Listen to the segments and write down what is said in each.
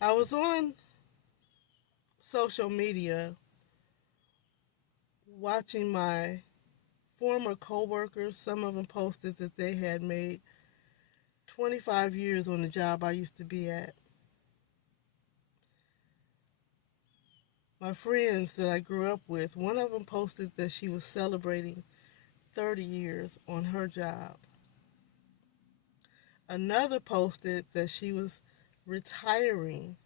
I was on social media watching my former coworkers. Some of them posted that they had made 25 years on the job I used to be at. My friends that I grew up with, one of them posted that she was celebrating 30 years on her job. Another posted that she was retiring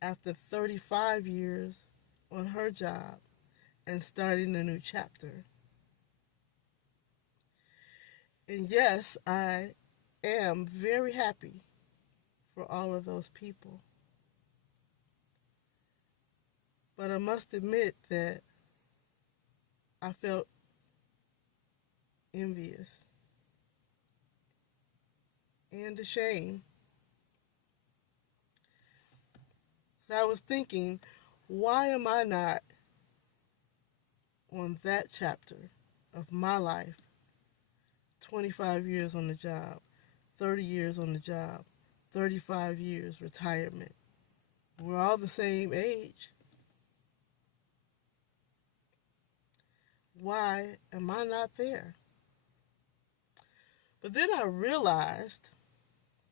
after 35 years on her job and starting a new chapter. And yes, I am very happy for all of those people. But I must admit that I felt envious and ashamed. So I was thinking, why am I not on that chapter of my life? 25 years on the job, 30 years on the job, 35 years retirement. We're all the same age. Why am I not there? But then I realized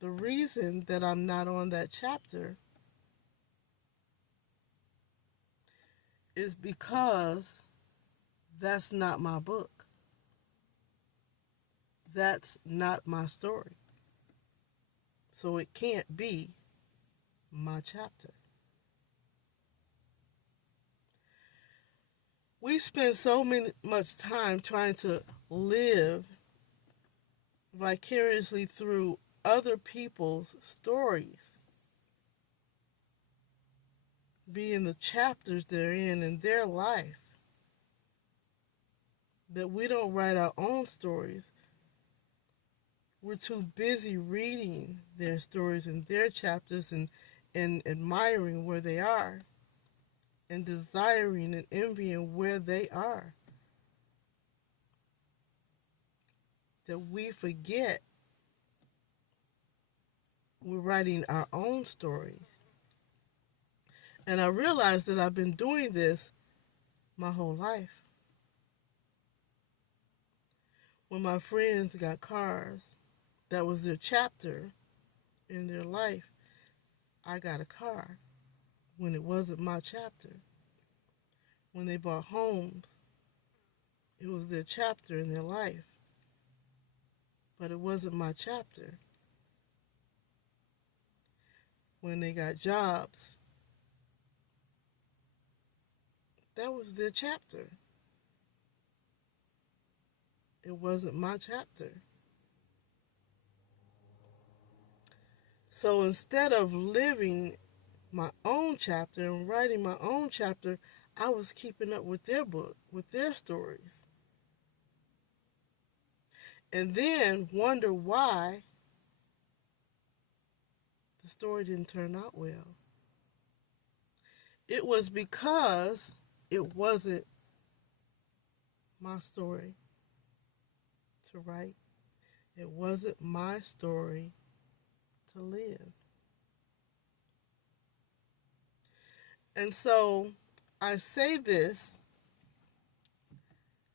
the reason that I'm not on that chapter is because that's not my book. That's not my story. So it can't be my chapter. We spend much time trying to live vicariously through other people's stories, being the chapters they're in their life, that we don't write our own stories. We're too busy reading their stories and their chapters and admiring where they are and desiring and envying where they are, that we forget we're writing our own stories. And I realized that I've been doing this my whole life. When my friends got cars, that was their chapter in their life. I got a car when it wasn't my chapter. When they bought homes, it was their chapter in their life, but it wasn't my chapter. When they got jobs, that was their chapter. It wasn't my chapter. So instead of living my own chapter and writing my own chapter, I was keeping up with their book, with their stories. And then wonder why the story didn't turn out well. It was because it wasn't my story to write. It wasn't my story to live. And so I say this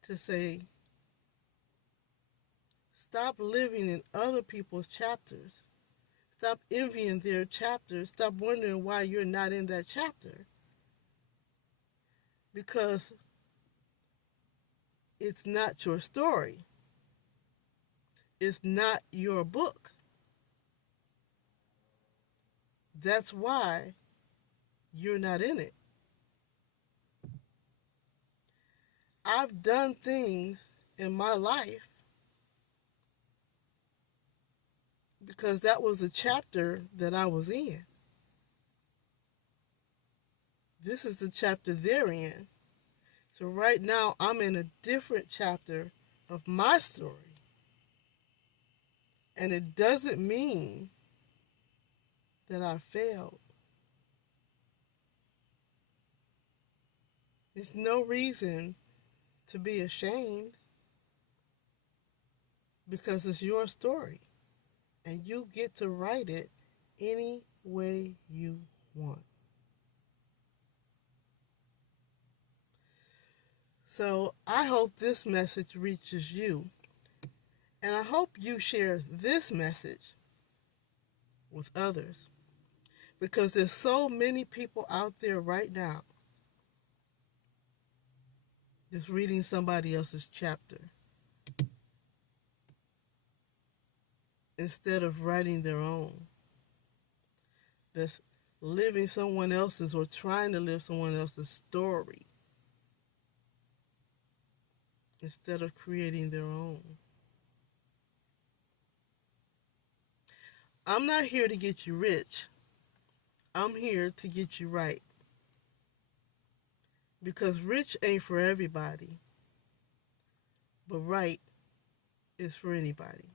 to say, stop living in other people's chapters. Stop envying their chapters. Stop wondering why you're not in that chapter. Because it's not your story. It's not your book. That's why you're not in it. I've done things in my life because that was the chapter that I was in. This is the chapter they're in. So right now, I'm in a different chapter of my story. And it doesn't mean that I failed. There's no reason to be ashamed because it's your story. And you get to write it any way you So I hope this message reaches you. And I hope you share this message with others. Because there's so many people out there right now that's reading somebody else's chapter instead of writing their own. That's living someone else's or trying to live someone else's story instead of creating their own. I'm not here to get you rich. I'm here to get you right. Because rich ain't for everybody, but right is for anybody.